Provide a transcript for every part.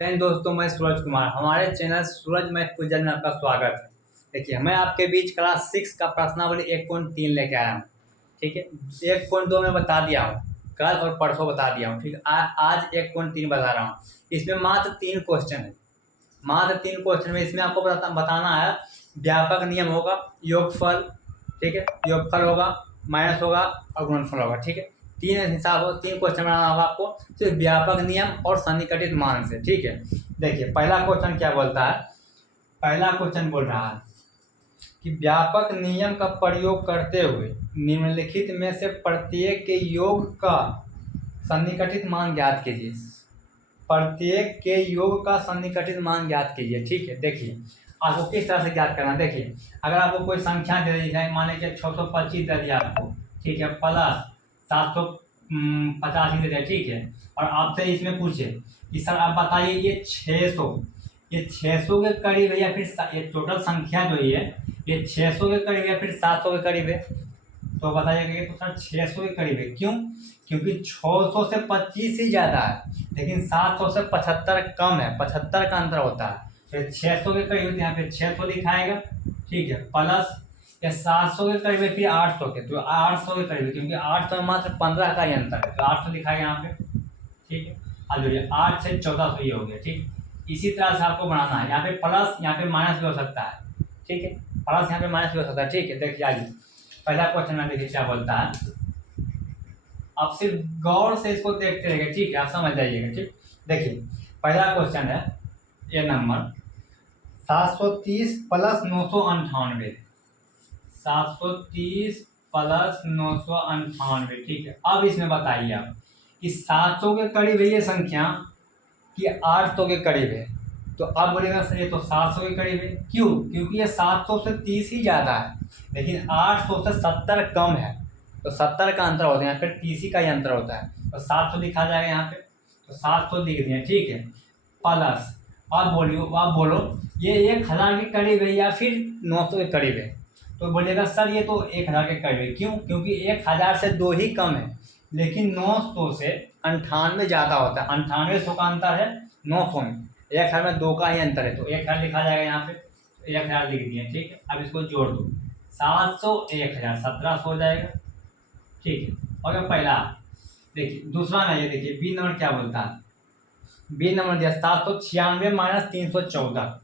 दोस्तों, मैं सूरज कुमार। हमारे चैनल सूरज मैथ क्विज़ में आपका स्वागत है। देखिए, मैं आपके बीच क्लास 6 का प्रश्नावली 1.3 लेके आया हूँ। ठीक है, 1.2 में बता दिया हूँ, कल और परसों बता दिया हूँ। ठीक है, आज 1.3 बता रहा हूँ। इसमें मात्र 3 क्वेश्चन है। मात्र 3 क्वेश्चन में इसमें आपको बताना है व्यापक नियम होगा, योगफल, ठीक है, योगफल होगा, माइनस होगा और गुणनफल होगा। ठीक है, 3 क्वेश्चन बनाना होगा आपको, सिर्फ व्यापक नियम और सन्निकटित मान से। ठीक है, देखिए पहला क्वेश्चन क्या बोलता है। पहला क्वेश्चन बोल रहा है कि व्यापक नियम का प्रयोग करते हुए निम्नलिखित में से प्रत्येक के योग का सन्निकटित मान ज्ञात कीजिए। प्रत्येक के योग का सन्निकटित मान ज्ञात कीजिए। ठीक है, देखिए आपको किस तरह से ज्ञात करना है। देखिए, अगर आपको कोई संख्या दे दी जाए, मान लीजिए 625 दे दिया आपको, ठीक है, प्लस 785 दे दिया, ठीक है, और आपसे इसमें पूछे कि सर आप बताइए ये 600 के करीब है या फिर ये टोटल संख्या जो है ये 600 के करीब है या फिर 700 के करीब है, तो बताइएगा कि तो सर 600 के करीब है। क्यों? क्योंकि 600 से 25 ही ज़्यादा है, लेकिन 700 से 75 कम है, 75 का अंतर होता है। फिर 600 के करीब यहाँ पे 600 दिखाएगा, ठीक है, प्लस या 700 के करीब है फिर 800 के, तो 800 के करीब है, क्योंकि 800 में मात्र 15 का ही अंतर है, तो 800 दिखाएगा यहाँ पे। ठीक है, अब जोड़िए 8 से 1400 ये हो गया। ठीक, इसी तरह से आपको बनाना है। यहाँ पे प्लस, यहाँ पे माइनस भी हो सकता है। ठीक है, प्लस यहाँ पे माइनस भी हो सकता है। ठीक है, देखिए आइए पहला क्वेश्चन में देखिए क्या बोलता है। आप सिर्फ गौर से इसको देखते रहिए, ठीक है, आप समझ जाइएगा। ठीक, देखिए पहला क्वेश्चन है ये नंबर 730 प्लस 998, 730 प्लस 998। ठीक है, अब इसमें बताइए आप कि 700 के करीब है ये संख्या कि 800 के करीब है, तो अब बोलेगा सर ये तो 700 के करीब है। क्यों? क्योंकि ये 700 से 30 ही ज़्यादा है, लेकिन 800 से 70 कम है, तो 70 का अंतर होता है, यहाँ पे 30 ही का ही अंतर होता है, तो 700 लिखा जाएगा यहाँ पे, तो 700 लिख दिए। ठीक है, प्लस अब बोलो ये 1000 के करीब है या फिर 900 के करीब है, तो बोलिएगा सर ये तो 1000 के करीब है। क्यों? क्योंकि 1000 से 2 ही कम है, लेकिन 900 से 98 ज़्यादा होता है। 9800 का अंतर है 900 में, 1000 में 2 का ही अंतर है, तो 1000 लिखा जाएगा यहाँ पे, 1000 लिख दिए। ठीक है, अब इसको जोड़ दो, 700 1000 1700 हो जाएगा। ठीक है, और पहला देखिए, दूसरा ना ये देखिए बी नंबर क्या बोलता है। बी नंबर दिया 796 माइनस 314,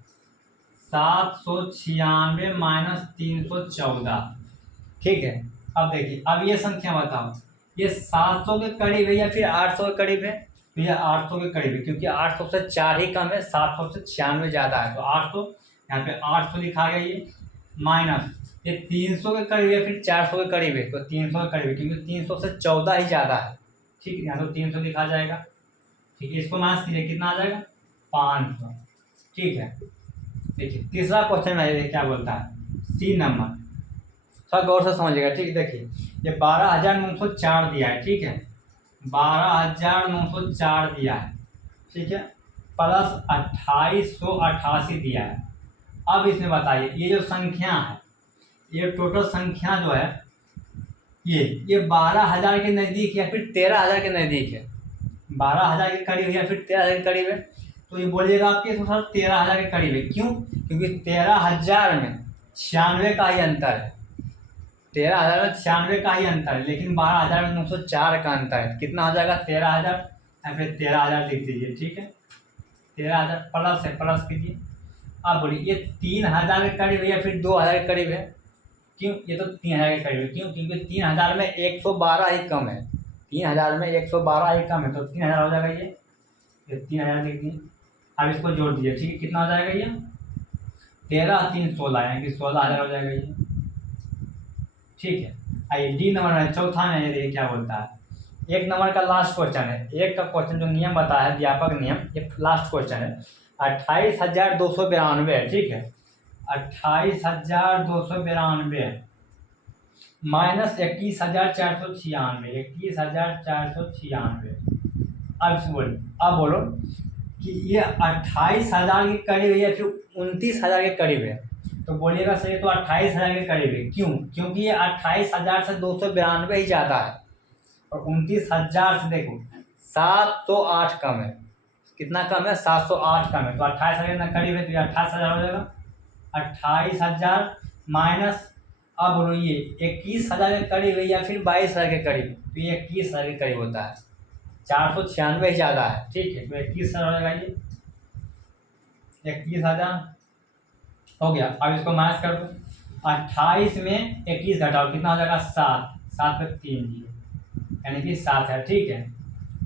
796 माइनस 314। ठीक है, अब देखिए अब ये संख्या बताओ, ये 700 के करीब है या फिर 800 के करीब है, तो ये 800 के करीब है, क्योंकि 800 से 4 ही कम है, 700 से 96 ज़्यादा है, तो 800 यहाँ पे 800 लिखा गया। ये माइनस ये 300 के करीब है फिर 400 के करीब है, तो 300 के करीब है, क्योंकि 300 से 14 ही ज़्यादा है। ठीक है, यहाँ तो 300 लिखा जाएगा। ठीक है, इसको माइनस कीजिए, कितना आ जाएगा 500। ठीक है, देखिए तीसरा क्वेश्चन है, क्या बोलता है सी नंबर, थोड़ा गौर से समझिएगा। ठीक है, देखिए ये 12904 दिया है, ठीक है, 12904 दिया है, ठीक है, प्लस 2888 दिया है। अब इसमें बताइए ये जो संख्या है, ये टोटल संख्या जो है ये 12000 के नज़दीक या फिर 13000 के नज़दीक है, 12000 के करीब है या फिर 13000 के करीब है, तो ये बोलिएगा आपके तो सर 13000 के करीब है। क्यों? क्योंकि 13000 में 96 का ही अंतर है, 13000 में 96 का ही अंतर है, लेकिन 12000 में 904 का अंतर है। कितना हो जाएगा 13000 या फिर 13000 लिख दीजिए। ठीक है, 13000 प्लस है, प्लस कीजिए। अब बोलिए ये 3000 के करीब है या फिर 2000 के करीब है। क्यों? ये तो 3000 के करीब है। क्यों? क्योंकि 3000 में 112 ही कम है, 3000 में 112 ही कम है, तो 3000 हो जाएगा ये 3000 लिख दिए। अब इसको जोड़ दीजिए। ठीक है, कितना हो जाएगा ये 13 3 16, यानी कि 16000 हो जाएगा ये। ठीक है, आइए डी नंबर में चौथा में ये देखिए क्या बोलता है। एक नंबर का लास्ट क्वेश्चन है, एक का क्वेश्चन जो नियम बताया है व्यापक नियम, ये लास्ट क्वेश्चन है। 28292 है, ठीक है, 28292 माइनस 21496, 21496। अब बोलो कि ये 28000 के करीब है या फिर 29000 के करीब है, तो बोलिएगा सर ये तो 28000 के करीब है। क्यों? क्योंकि ये 28000 से 292 ही ज़्यादा है, और 29000 से देखो 708 कम है, कितना कम है, 708 कम है, तो 28,000 ना करीब है, तो ये 28,000 हो जाएगा। 28,000 माइनस, अब बोलो ये 21,000 के करीब है या फिर 22,000 के करीब, तो ये 21,000 के करीब होता है। 496 ज़्यादा है, ठीक है, तो 21,000 हो जाएगा ये, 21,000 हो गया। अब इसको माइनस कर दो, 28 में 21 घटाओ, कितना हो जाएगा, 7, 7 पे 3 जीरो, यानी कि 7 है, ठीक है।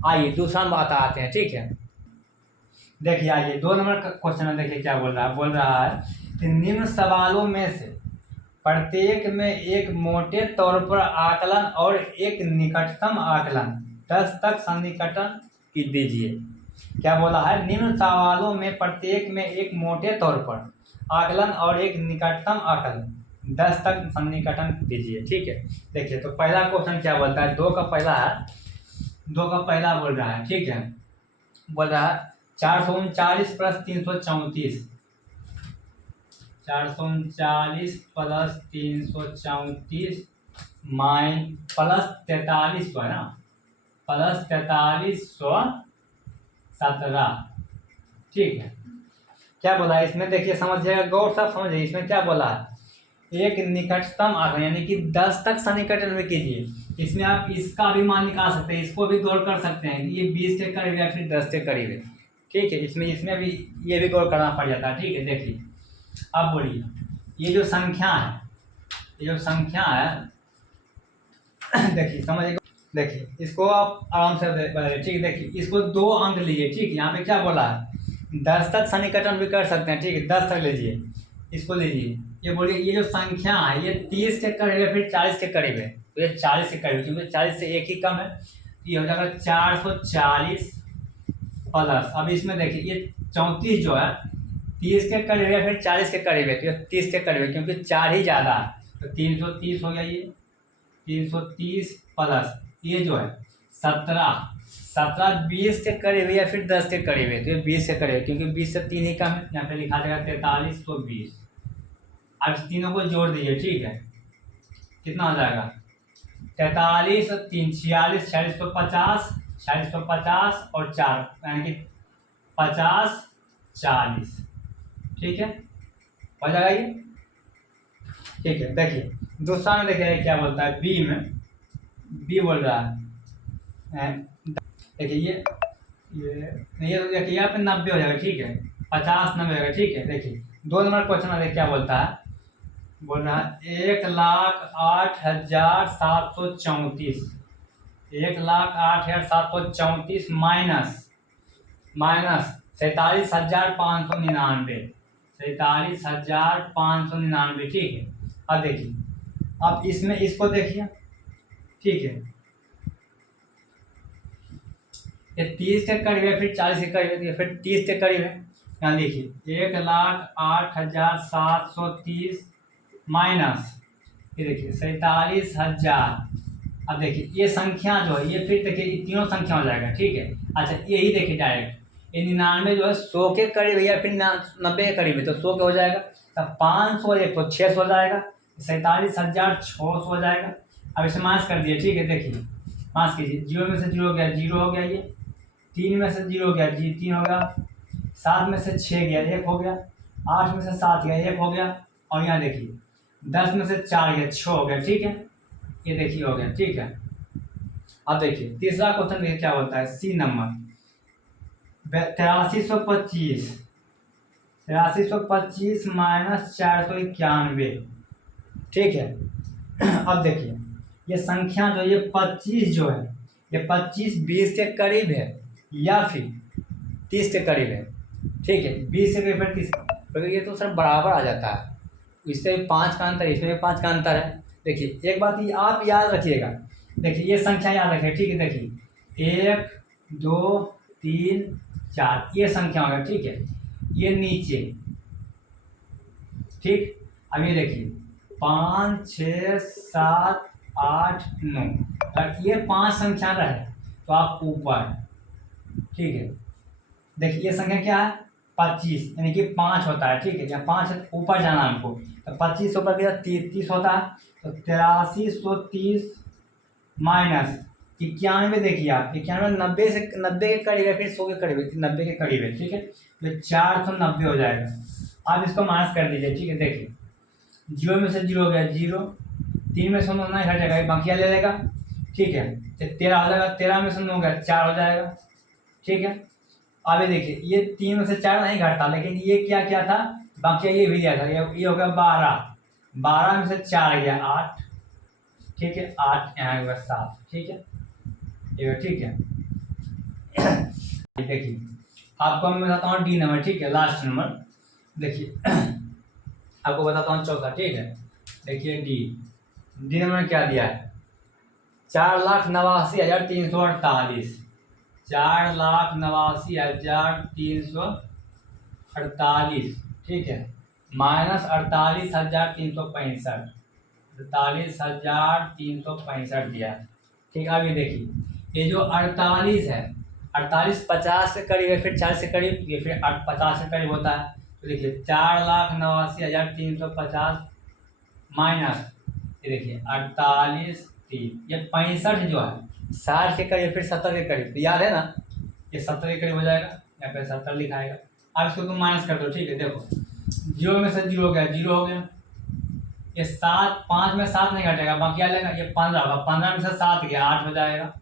आइए दूसरा बात आते हैं, ठीक है। देखिए आइए 2 नंबर का क्वेश्चन है, देखिए क्या बोल रहा है कि निम्न सवालों में से प्रत्येक में एक मोटे तौर पर आकलन और एक निकटतम आकलन 10 तक सन्निकटन की दीजिए। क्या बोला है, निम्न सवालों में प्रत्येक में एक मोटे तौर पर आकलन और एक निकटतम आकलन 10 तक सन्निकटन दीजिए, ठीक है। देखिए तो पहला क्वेश्चन क्या बोलता है, 2 का पहला है, 2 का पहला बोल रहा है, ठीक है। बोल रहा है 439 प्लस 334, 439 प्लस 334 प्लस 4300 है ना, प्लस 4317, ठीक है। क्या बोला है इसमें, देखिए समझिएगा, गौर साहब समझिए, इसमें क्या बोला है, एक निकटतम आकलन यानी कि 10 तक सन्निकटन में कीजिए। इसमें आप इसका भी मान निकाल सकते हैं, इसको भी गौर कर सकते हैं, ये 20 के करीब या फिर 10 के करीब है, ठीक है। इसमें भी ये भी गौर करना पड़ जाता है, ठीक है। देखिए अब बोलिए, ये जो संख्या है, ये जो संख्या है देखिए समझिए, देखिए इसको आप आराम से ठीक है। देखिए इसको 2 अंक लीजिए, ठीक है। यहाँ पे क्या बोला है, 10 तक सन्निकटन भी कर सकते हैं, ठीक है, 10 तक लीजिए, इसको लीजिए। ये बोलिए ये जो संख्या है ये 30 के करीब है फिर 40 के करीब है, तो ये 40 के करीब, क्योंकि 40 से एक ही कम है, तो ये हो जाएगा 440 प्लस, अब इसमें देखिए ये 34 जो है 30 के करीब है फिर 40 के करीब है, तो ये 30 के करीब है, क्योंकि 4 ही ज़्यादा है, तो 330 हो गया, ये 330 प्लस ये जो है 17 20 के करीब है या फिर 10 के करीब है, तो ये 20 के करीब है, क्योंकि 20 से 3 ही कम है, यहाँ पे लिखा जाएगा 4320। अब इस तीनों को जोड़ दीजिए, ठीक है, कितना हो जाएगा, 43 और 3 46, 4650, 4650 और 4 यानी कि 50 40, ठीक है, हो जाएगा ये, ठीक है। देखिए दूसरा में देखिए क्या बोलता है, बी में, बी बोल रहा है, देखिए ये देखिए यहाँ पे 90 हो जाएगा, ठीक है, 50 90 हो जाएगा, ठीक है। देखिए 2 नंबर क्वेश्चन में क्या बोलता है, बोल रहा है 1,08,734, 1,08,734 माइनस 47,599, 47,599, ठीक है। अब देखिए, अब इसमें इसको देखिए, ठीक है, ये 30 के करीब है फिर 40 के करीब है, फिर 30 के करीब है, यहाँ देखिए 1,08,730 माइनस, ये देखिए 47,000। अब देखिए ये संख्या जो है ये फिर देखिए ये तीनों संख्या हो जाएगा, ठीक है। अच्छा यही देखिए डायरेक्ट, ये 99 जो है 100 के करीब है या फिर 90 के करीब है, तो 100 के हो जाएगा, तब 500 एक तो 600 हो जाएगा, 47,600 हो जाएगा। अब इसे माइनस कर दिए, ठीक है। देखिए माइनस कीजिए, 0 में से 0 हो गया, 0 हो गया, ये 3 में से 0 हो गया, जी 3 हो गया, 7 में से 6 गया, 1 हो गया, 8 में से 7 गया, 1 हो गया, और यहाँ देखिए 10 में से 4 गया, 6 हो गया, ठीक है, ये देखिए हो गया, ठीक है। अब देखिए तीसरा क्वेश्चन देखिए क्या बोलता है, सी नंबर 8325, 8325 माइनस 491, ठीक है। अब देखिए ये संख्या जो ये 25 जो है, ये 25 20 के करीब है या फिर 30 के करीब है, ठीक है, 20 के करीब 30, तो ये तो सर बराबर आ जाता है, इससे भी 5 का अंतर है, इसमें भी 5 का अंतर है। देखिए एक बात ये आप याद रखिएगा, देखिए ये संख्या याद रखिए, ठीक है। देखिए 1 2 3 4 ये संख्या होगा, ठीक है, ये नीचे, ठीक। अब ये देखिए 5 6 7 8 9, अगर ये 5 संख्या रहे तो आप ऊपर, ठीक है। देखिए ये संख्या क्या है 25, यानी कि 5 होता है, ठीक है, या 5 ऊपर जाना हमको, तो 25 ऊपर गया 30 होता है, तो 8330 माइनस 91 देखिए आप, 91 90 के करीब है, फिर 100 के करीब है, 90 के करीब है, ठीक है। तो 490 हो जाएगा। आप इसको माइनस कर दीजिए, ठीक है। देखिए 0 में से 0 हो गया 0, 3 में से 9 नहीं हटेगा, बाकी ले लेगा, ठीक है। तो 13 हो जाएगा, 13 में से 9 हो गया 4 हो जाएगा, ठीक है। अब ये देखिए ये 3 में से 4 नहीं घटता, लेकिन ये क्या क्या था, बाकी ये भी दिया था, ये हो गया 12, 12 में से 4 गया 8, ठीक है। 8 यहाँ गया 7, ठीक है, ये ठीक है। देखिए आपको मैं बताता हूँ डी नंबर, ठीक है, लास्ट नंबर। देखिए आपको बताता हूँ चौथा, ठीक है। देखिए डी नंबर क्या दिया है, 4,89,348, 4,89,348, ठीक है, माइनस 48,365, 48,365 दिया, ठीक है। अभी देखिए ये जो 48 है, 48 50 के करीब है, फिर 40 के करीब, ये फिर 50 के करीब होता है। तो देखिए 4,89,350 माइनस ये देखिए 48 3, ये 65 जो है 60 के करीब, फिर 70 के करीब, तो याद है ना, ये 70 के करीब हो जाएगा, यहाँ पे 70 लिखाएगा। अब इसको तुम माइनस कर दो, ठीक है। देखो 0 में से 0 हो गया, 0 हो गया, ये 7, 5 में 7 नहीं घटेगा, बाकी आ जाएगा, ये 15 होगा, 15 में से 7 गया 8 हो जाएगा,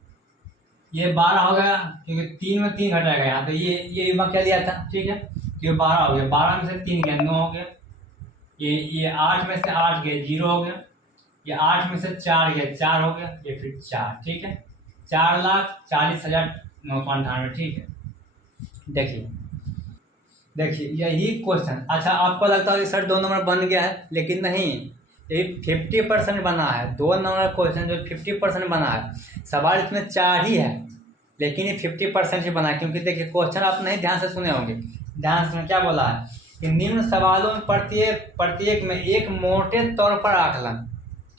ये 12 हो गया, क्योंकि 3 में 3 घटेगा यहाँ, तो ये बाकी दिया था, ठीक है। तो ये 12 हो गया, 12 में से 3 गया 9 हो गया, ये 8 में से 8 गया 0 हो गया, ये 8 में से 4 गया 4 हो गया, ये फिर 4, ठीक है। 4,40,998, ठीक है। देखिए देखिए यही क्वेश्चन, अच्छा आपको लगता है कि सर 2 नंबर बन गया है, लेकिन नहीं, ये 50% बना है। 2 नंबर क्वेश्चन जो 50% बना है, सवाल इसमें 4 ही है, लेकिन ये 50% ही बना है, क्योंकि देखिए क्वेश्चन आप नहीं ध्यान से सुने होंगे। ध्यान से क्या बोला है कि निम्न सवालों में प्रत्येक में एक मोटे तौर पर आकलन,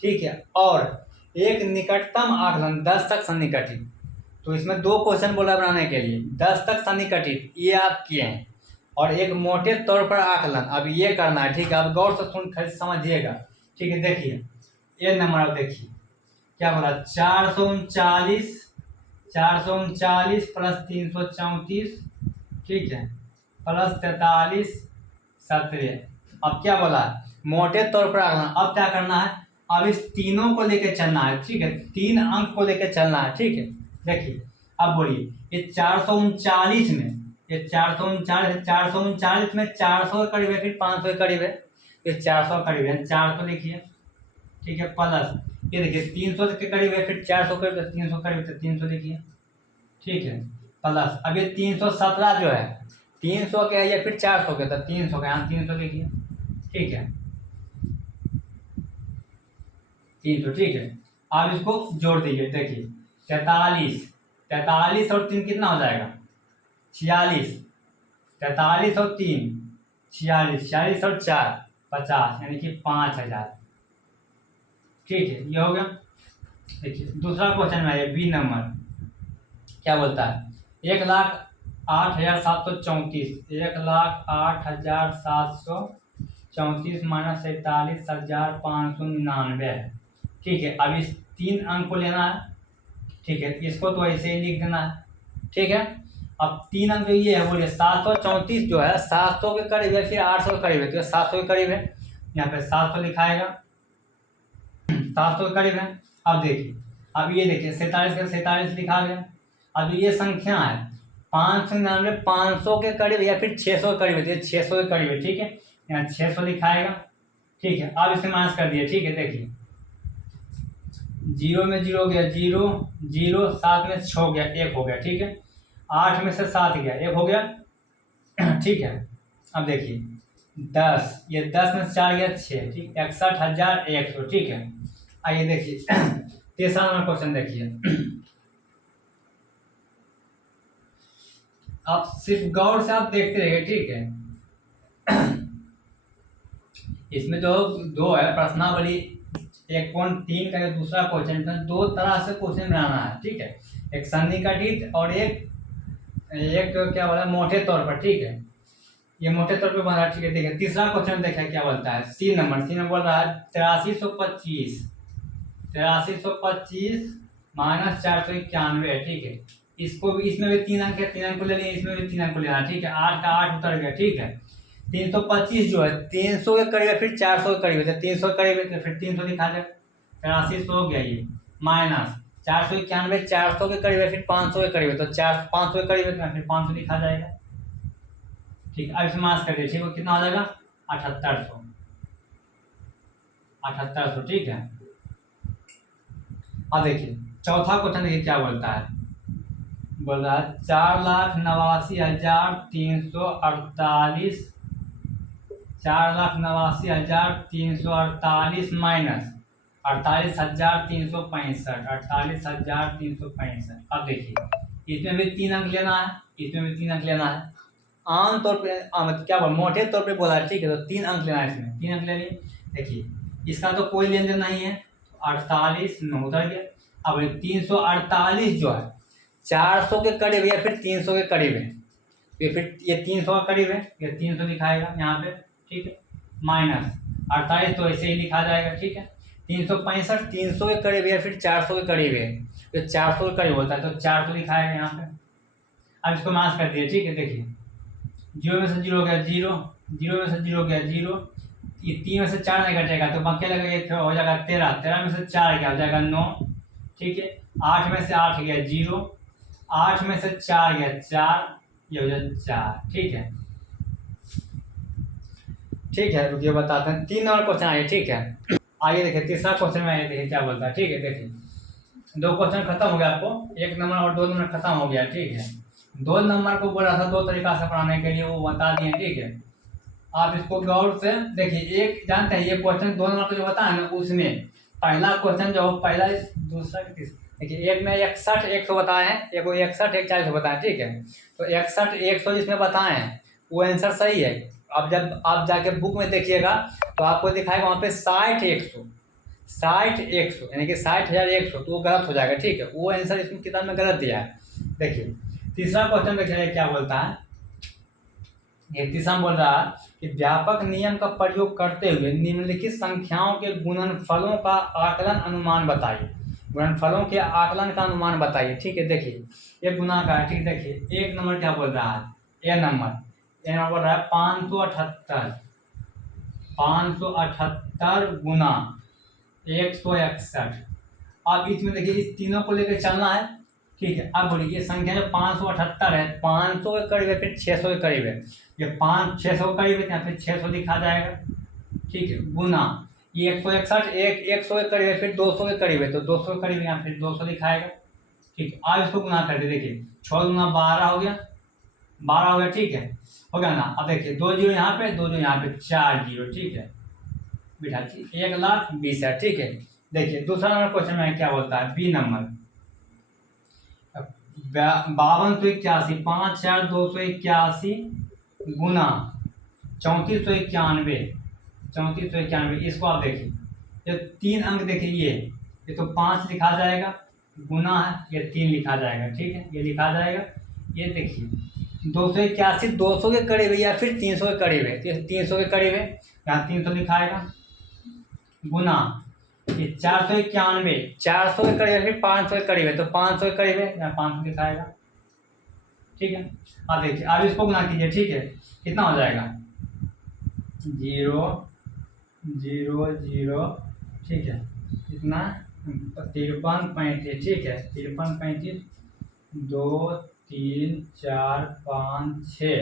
ठीक है, और एक निकटतम आकलन 10 तक सन्निकटित। तो इसमें 2 क्वेश्चन बोला बनाने के लिए, 10 तक सन्निकटित ये आप किए हैं, और एक मोटे तौर पर आकलन अब ये करना है, ठीक है। आप गौर से समझिएगा, ठीक है। देखिए ये नंबर आप देखिए क्या बोला, 439 प्लस 334, ठीक है, प्लस 43 17। अब क्या बोला, मोटे तौर पर आकलन। अब क्या करना है, अब इस तीनों को लेके चलना है, ठीक है, 3 अंक को लेके चलना है, ठीक है। देखिए अब बोलिए ये 439 में, ये 439 में 400 के करीब है, फिर 500 के करीब है, ये 400 करीब है, 400 लिखिए, ठीक है, प्लस ये देखिए 300 के करीब है, फिर 400 करीब, 300 करीब, तो 300 लिखिए, ठीक है, प्लस अब ये 317 जो है 300 के है, या फिर 400 के, तो 300 के, यहाँ 300 लिखिए, ठीक है, 300, ठीक है। आप इसको जोड़ दीजिए, देखिए 43 और 3 कितना हो जाएगा, 46, 43 और 3 46, 46 और 4 50, यानी कि 5,000, ठीक है, ये हो गया। देखिए दूसरा क्वेश्चन में है बी नंबर, क्या बोलता है, 1,08,734, 1,08,734 माइनस 47,599 है, ठीक है। अब इस 3 अंक को लेना है, ठीक है, इसको तो ऐसे ही लिख देना है, ठीक है। अब 3 अंक ये है, बोलिए 734 जो है 700 के करीब है, फिर 800 के करीब है, तो 700 के करीब है, यहाँ पे 700 लिखाएगा, 700 के करीब है। अब देखिए, अब ये देखिए 47 लिखा गया। अब ये संख्या है 599, 500 के करीब या फिर 600 के करीब है, तो 600 के करीब है, ठीक है, यहाँ 600 लिखाएगा, ठीक है। अब इसे माइनस कर दिया, ठीक है। देखिए 0 में 0 गया 0 0, 7 में 6 गया 1 हो गया, ठीक है, 8 में से 7 गया 1 हो गया, ठीक है। अब देखिए 10, ये 10 में से 4 गया 6, ठीक, 61,100, ठीक है। आइए देखिए तीसरा नंबर क्वेश्चन देखिए, आप सिर्फ गौर से आप देखते रहिए, ठीक है। इसमें जो 2 है प्रश्नावली 1.3 का, दूसरा क्वेश्चन में 2 तरह से क्वेश्चन बनाना है, ठीक है, एक सन्निकटित और एक क्या बोला मोटे तौर पर, ठीक है, ये मोटे तौर पे बना रहा है, ठीक है। देखिए तीसरा क्वेश्चन देखा क्या बोलता है, सी नंबर बोल रहा है 8325 माइनस 491 है, ठीक है। इसको भी, इसमें भी 3 अंक है, 3 अंक को ले लिए, इसमें भी 3 अंक को लेना, ठीक है। 8 का 8 उतर गया, ठीक है। 325 जो है 300 के करीब है, फिर 400 के करीब है, 300 के करीब है तो फिर 300 दिखा जाए, 8300 हो गया ये। माइनस 491 400 के करीब है, फिर 500 के करीब है तो 500 के करीब है तो फिर 500 लिखा जाएगा, ठीक। अब इसे मास कर दिए, ठीक है। कितना हो जाएगा 7800, 7800, ठीक है। अब देखिए चौथा क्वेश्चन, देखिए क्या बोलता है। बोल रहा है 4,89,348, 4,89,348 माइनस 48,365, 48,365। अब देखिए इसमें भी 3 अंक लेना है, इसमें भी 3 अंक लेना है। आमतौर पे मतलब क्या बोल, मोटे तौर पे बोला है, ठीक है। तो 3 अंक लेना है, इसमें 3 अंक ले लिए। देखिए इसका तो कोई लेन देन नहीं है, 48 में उतर गया। अब 348 जो है 400 के करीब या फिर 300 के करीब है, ये फिर ये 300 के करीब है, ये 300 दिखाएगा यहाँ पे, ठीक है। माइनस 48 तो ऐसे ही लिखा जाएगा, ठीक है। 365 300 के करीब या फिर 400 के करीब है, तो 400 के करीब होता है तो 400 दिखाएगा यहाँ पे। अब इसको मास कर दिए, ठीक है। देखिए 0 में से 0 हो गया 0, 0 में से 0 हो गया 0, ये 3 में से 4 नहीं घटेगा तो बाकी लगा ये हो जाएगा 13, 13 में से 4 क्या हो जाएगा 9, ठीक है। 8 में से 8 गया 0, 8 में से 4 गया 4, ये हो जाए 4, ठीक है। ठीक है, रुकिए बताते हैं। 3 नंबर क्वेश्चन आइए, ठीक है। आइए देखिए तीसरा क्वेश्चन में आइए, देखिए क्या बोलता है, ठीक है। देखिए 2 क्वेश्चन खत्म हो गया, आपको 1 नंबर और 2 नंबर खत्म हो गया, ठीक है। 2 नंबर को बोल रहा था 2 तरीका से पढ़ाने के लिए, वो बता दिए, ठीक है। आप इसको गौर से देखिए। एक जानते हैं ये क्वेश्चन 2 नंबर को जो बताया ना, उसमें पहला क्वेश्चन जो पहला दूसरा देखिए, एक में 61 100 बताए हैं, एक 61 140 बताए, ठीक है। तो 61 100 जिसमें बताए हैं वो आंसर सही है। अब जब आप जाके बुक में देखिएगा तो आपको दिखाएगा वहाँ पे 60 100, 60 100 यानी कि 60,100, तो वो गलत हो जाएगा, ठीक है। वो आंसर इसमें किताब में गलत दिया है। देखिए तीसरा क्वेश्चन देखिए क्या बोलता है। ये तीसरा बोल रहा है कि व्यापक नियम का प्रयोग करते हुए निम्नलिखित संख्याओं के गुणनफलों का आकलन अनुमान बताइए। गुणनफलों के आकलन का अनुमान बताइए, ठीक है। देखिए एक गुना का है, ठीक है। देखिए 1 नंबर क्या बोल रहा है, ए नंबर बोल रहा है 578 गुना 161। अब इसमें देखिए इस तीनों को लेकर चलना है, ठीक है। अब बोलिए ये संख्या जो 578 है, 500 के करीब है, फिर 600 के करीब है। ये 600 के करीब है, यहाँ फिर 600 लिखा जाएगा, ठीक है। गुना ये 161 100 के करीब है, फिर 200 के करीब है तो 200 के करीब यहाँ फिर 200 दिखाएगा, ठीक है। अब इसको गुना कर दे, देखिए 6 गुना 12 हो गया, 12 हो गया, ठीक है। हो गया ना। अब देखिए 2 0 यहाँ पे, 2 0 यहाँ पे, 4 0, ठीक है। बिठा 1,20,000, ठीक है। देखिए दूसरा नंबर क्वेश्चन में क्या बोलता है, बी नंबर 5281 5,281 गुना 3491, 3491। इसको आप देखिए ये 3 अंक देखिए, ये तो 5 लिखा जाएगा, गुना है ये 3 लिखा जाएगा, ठीक है। ये लिखा जाएगा। ये देखिए 281 200 के करीब है या फिर 300 के करीब है, 300 के करीब है, यहाँ 300 लिखाएगा। गुना ये 491 400 के करीब है, फिर 500 के करीब है तो 500 के करीब है, यहाँ 500 दिखाएगा, ठीक है। अब देखिए अब इसको गुना कीजिए, ठीक है। कितना हो जाएगा 0 0 0, ठीक है। कितना 53 35, ठीक है। 53 35 2 3 4 5 6,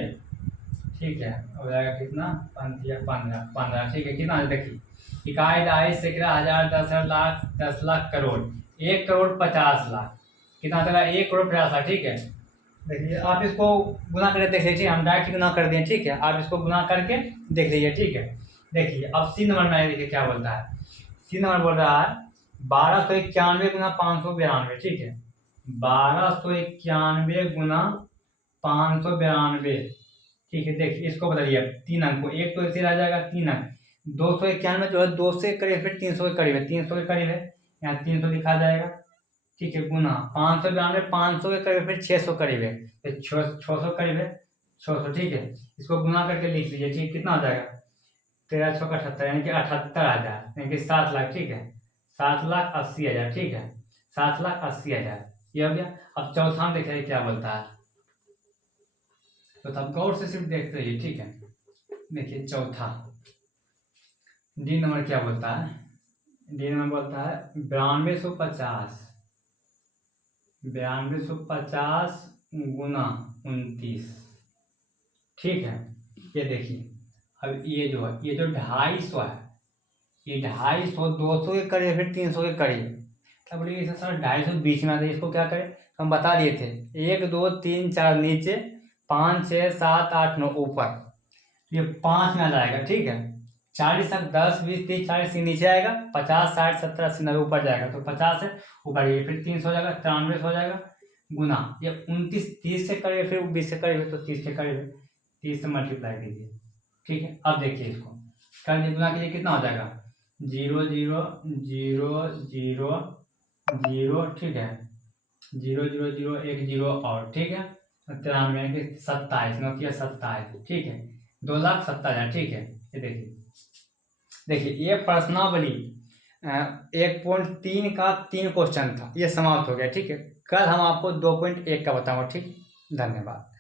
ठीक है। हो जाएगा कितना 15, ठीक है। कितना है देखिए, इकाई दहाई सैकड़ा हजार 10 लाख 10 लाख करोड़ 1 करोड़ 50 लाख, कितना आता है 1 करोड़ 50 लाख, ठीक है। देखिए आप इसको गुना करके देख लीजिए, हम डायरेक्ट गुना कर दिए, ठीक है। आप इसको गुना करके देख लीजिए, ठीक है। देखिए अब सी नंबर में देखिए क्या बोलता है। सी नंबर बोल रहा है 1291 गुना 592, ठीक है। 1291 गुना 592, ठीक है। देखिए इसको बदलिए 3 अंक को, एक तो ऐसे रह जाएगा 3 अंक। 291 जो है 2 से करीब, फिर 300 के करीब है, 300 के करीब है, यहाँ 300 लिखा जाएगा, ठीक है। गुना 592 500 के करीब, फिर 600 करीब है, फिर 600 करीब है 600, ठीक है। इसको गुना करके लिख लीजिए, ठीक। कितना हो जाएगा 13 6 78 यानी कि 78,000 यानी कि 7 लाख, ठीक है। 7,80,000, ठीक है। 7,80,000, ये हो गया। अब चौथा में देखिए क्या बोलता है, तो तब गौर से सिर्फ देखते रहिए, ठीक है। देखिए चौथा डी नंबर क्या बोलता है, डी नंबर बोलता है 9250, 9250 गुना 29, ठीक है। ये देखिए अब ये जो है, ये जो 250 है, ये 250 200 के करीब, फिर 300 के करीब, तब बोलिए इसे सर 250 बीच में आता है, इसको क्या करें, हम बता दिए थे 1 2 3 4 नीचे, 5 6 7 8 9 ऊपर, ये 5 में आ जाएगा, ठीक है। 40 तक 10 20 30 40 के नीचे आएगा, 50 60 70 80 90 ऊपर जाएगा, तो 50 है ऊपर, ये फिर 300 हो जाएगा, 93 हो जाएगा, गुना ये 29 30 से करीब, फिर 20 से करीब, तो 30 के करीब, 30 से मल्टीप्लाई कीजिए, ठीक है। अब देखिए इसको कर दिए, गुना कीजिए, कितना हो जाएगा 0 0 0 0 0, ठीक है, 0 0 0 1 0 और, ठीक है, 93 27 9 किया 27, ठीक है, 2,70,000, ठीक है। ये देखिए ये प्रश्नावली 1.3 का 3 क्वेश्चन था, ये समाप्त हो गया, ठीक है। कल हम आपको 2.1 का बताऊंगा, ठीक। धन्यवाद।